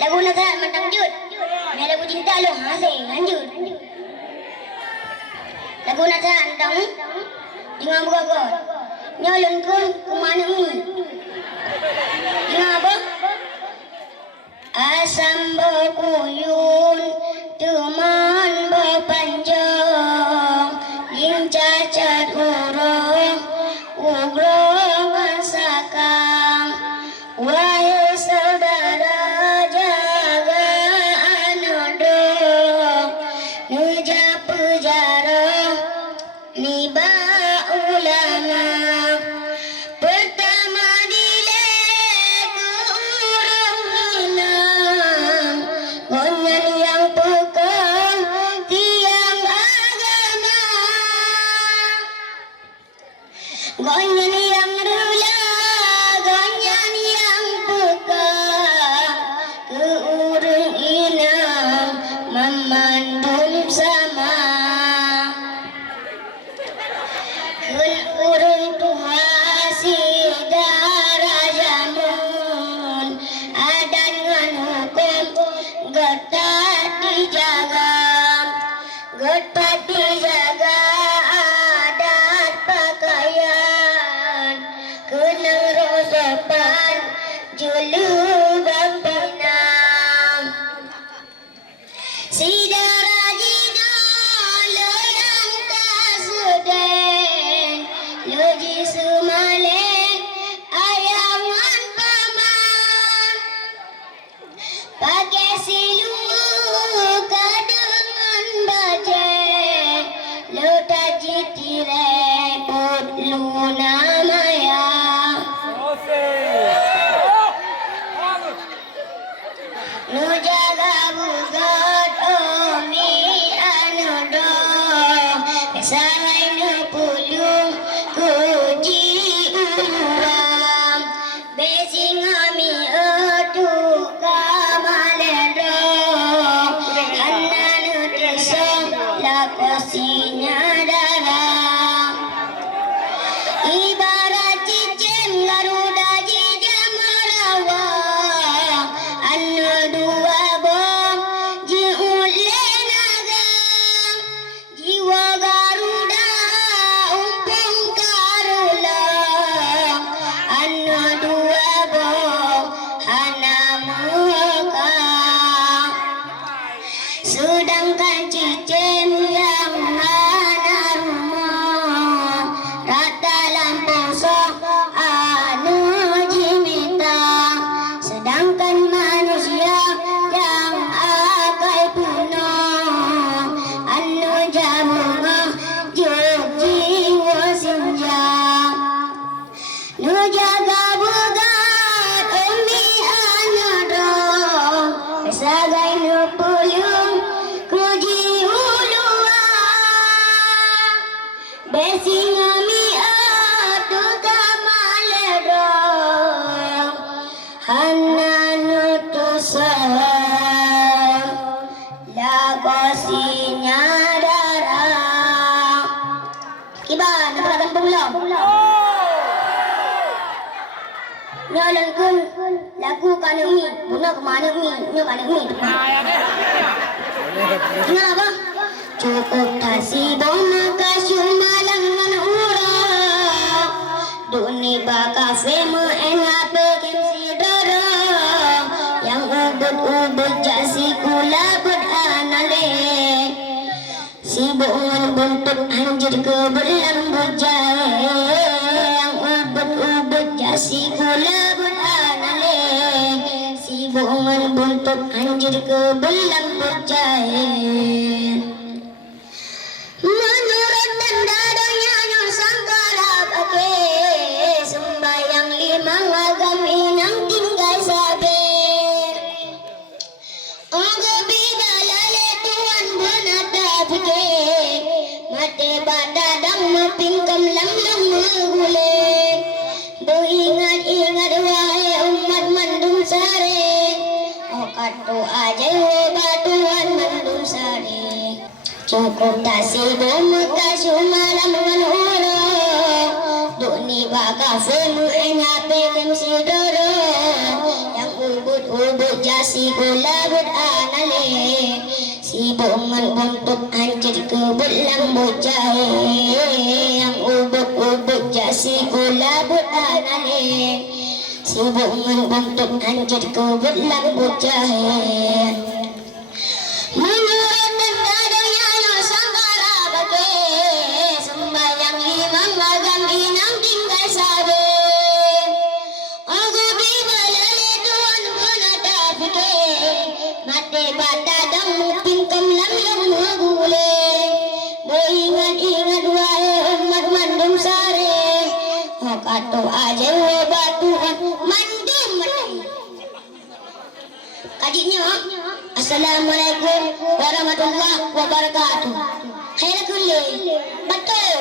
Lagu nasahat matang jut. Ni lagu cinta lu. Masih lanjut. Lagu nasahat tentang dengan beragam. Nyalon ke mana ni? Dengan apa? Asam berkuyun teman berpanjang cacat urang ugrong asakang wahai saudara jaga anodong nuja pujara liba ulama pertama dileku urang hinang konyan yang pegang tiang agama gonyan yang rela gonyan yang pegang ke urang inang memandum sama kun urang tuha sidara jamun adan ngan hukum getat dijaga getat dijaga adat pakaian kenang rosopan julu bambinam sidara jina loyang kasuden loji sumaleng ayaman paman pakai silu kadengan baje lo taji tirai put luna maya nu jaga bugat omi anodo besai nu pulung kuji uram besing ami etu kamalero hanan desa lakosinya darah ibarat cicem garuda jijam rawa anu dua bom ji ule naga jiwa garuda umpung karula anu dua bom hana muka sedangkan cicem yang mana rumah rata lampung sok anu jimita sedangkan manusia yang akai punah anu jabungah juk jiwa senja nu jaga bugat umi anodong besagai nu puyung kuji ulua besing ami atu kamaledong hanan utusan lagosinya darah kiban apa kampung lo nyalon kun lagu kanu mi buna kemana mi nyo kanu mi kenapa cukup tasibong makasumalang manura duni baka femu engape kimsidara yang ubud-ubud jasi kula beranale sibungan buntut anjir ke berlambut jahe yang ubud-ubud jasi kula beranale sibungan buntut anjir ke berlambut jahe menurut tandanya yang sangkara pakai sembayang limang agam inang tinggal sabar ogobi dalale tuan benata fikir mate badadang mapingkam lam megule beringat-ingat wahai umat mandum sare okatu aja batuan mandum sare cukup tasibong makasumalam manura duni baka femu engape kem sidoro yang ubud ubuk jasi kulabut anale si bongan buntut hancur kebut lambut jahe yang ubuk jasi kulabut anale si bongan buntut hancur kebut lambut jahe menurut dadanya yang sanggara bake sembahyang imam magam inang tinggal sabe aku bibalale tuan menata fike mate bata dang pingkem lam yang ngule ingat wae umat mandum sare kato aja batu mandum kajinya. Assalamualaikum warahmatullahi wabarakatuh. Khair kulli betul